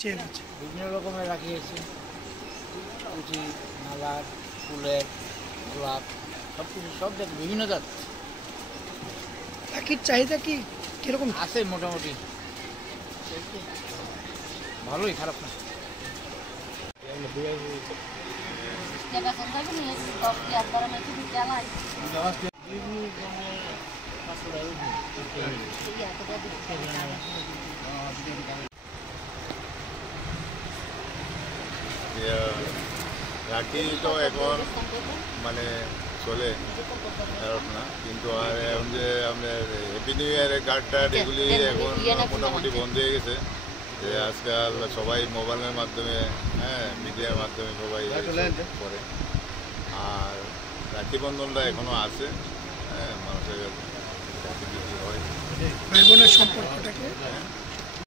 বিভিন্ন রকমের রাখি আছে, কুচি, নালার, ফুলের, গোলাপ, সব কিছু সব জাত বিভিন্ন জাত। রাখির চাহিদা কি কিরকম আছে? মোটামুটি ভালোই, খারাপ না। রাখি তো এখন মানে চলে খারাপ না, কিন্তু আর এখন যে আমাদের হ্যাপি নিউ ইয়ারের কার্ড টার্ড এগুলি এখন মোটামুটি বন্ধ হয়ে গেছে। যে আজকাল সবাই মোবাইলের মাধ্যমে, মিডিয়ার মাধ্যমে সবাই করে। আর রাখি বন্ধনটা এখনো আছে, মানুষের কাছে বিক্রি হয়। ভাই বোনের সম্পর্কটাকে